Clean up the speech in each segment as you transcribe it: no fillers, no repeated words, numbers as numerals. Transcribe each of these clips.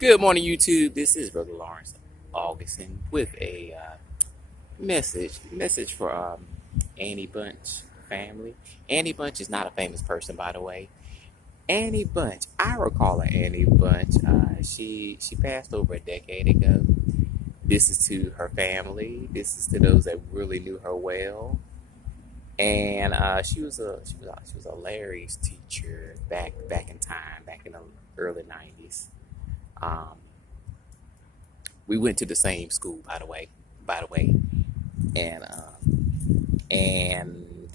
Good morning, YouTube. This is Brother Lawrence Augustin with a message for Annie Bunch family. Annie Bunch is not a famous person, by the way. Annie Bunch, I recall her Annie Bunch. She passed over a decade ago. This is to her family. This is to those that really knew her well. And she was a Larry's teacher back in time, back in the early '90s. Um, we went to the same school, by the way, and and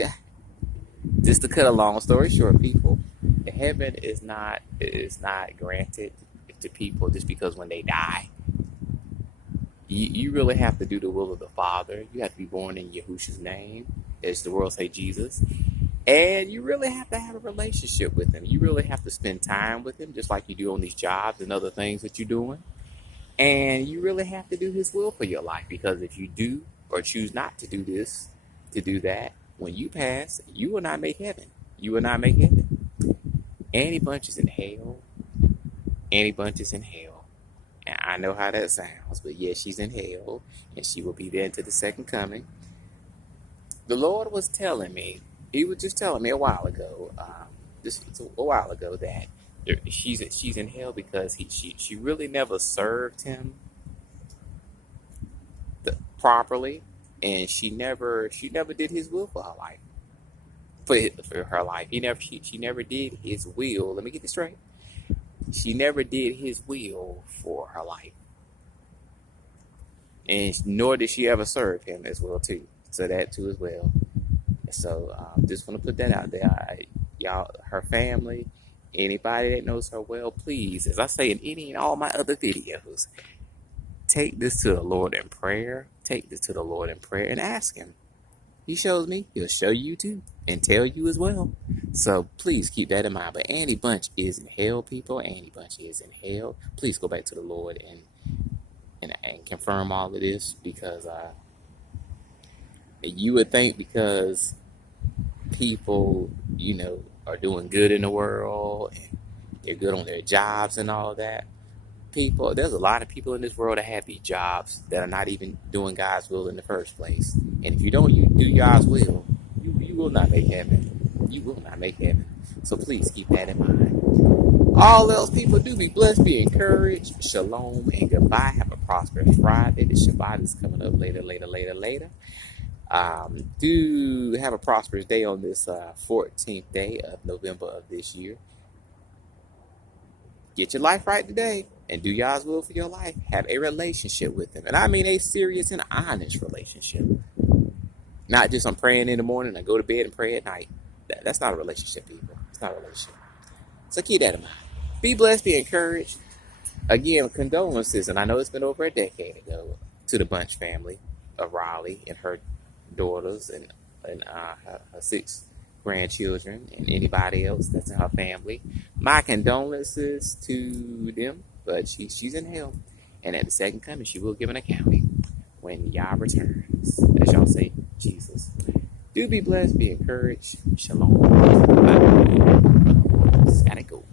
just to cut a long story short, people, heaven is not granted to people just because when they die. You really have to do the will of the Father. You have to be born in Yahushua's name, as the world say Jesus. And you really have to have a relationship with him. You really have to spend time with him, just like you do on these jobs and other things that you're doing. And you really have to do his will for your life, because if you do or choose not to do this, to do that, when you pass, you will not make heaven. You will not make heaven. Annie Bunch is in hell. Annie Bunch is in hell. And I know how that sounds, but yes, she's in hell, and she will be there until the second coming. The Lord was telling me, he was just telling me a while ago, that she's in hell because she really never served him properly, and she never did his will for her life. For her life, she never did his will. Let me get this straight. She never did his will for her life, and nor did she ever serve him as well too. So that too as well. So just want to put that out there, y'all. Her family, anybody that knows her well, please, as I say in any and all my other videos, take this to the Lord in prayer. Take this to the Lord in prayer and ask him. He shows me, he'll show you too, and tell you as well. So please keep that in mind. But Annie Bunch is in hell, people. Annie Bunch is in hell. Please go back to the Lord and confirm all of this, because you would think because people, are doing good in the world and they're good on their jobs and all of that. People, there's a lot of people in this world that have these jobs that are not even doing God's will in the first place. And if you don't do God's will, you will not make heaven. You will not make heaven. So please keep that in mind. All else, people, do be blessed, be encouraged. Shalom and goodbye. Have a prosperous Friday. The Shabbat is coming up later. Do have a prosperous day on this 14th day of November of this year. Get your life right today and do God's will for your life. Have a relationship with him. And I mean a serious and honest relationship. Not just I'm praying in the morning, I go to bed and pray at night. That's not a relationship, people. It's not a relationship. So keep that in mind. Be blessed, be encouraged. Again, condolences, and I know it's been over a decade ago, to the Bunch family of Raleigh and her daughters and her 6 grandchildren and anybody else that's in her family. My condolences to them, but she's in hell, and at the second coming she will give an accounting when Yah returns, as y'all say, Jesus. Do be blessed, be encouraged. Shalom. Bye. Gotta go.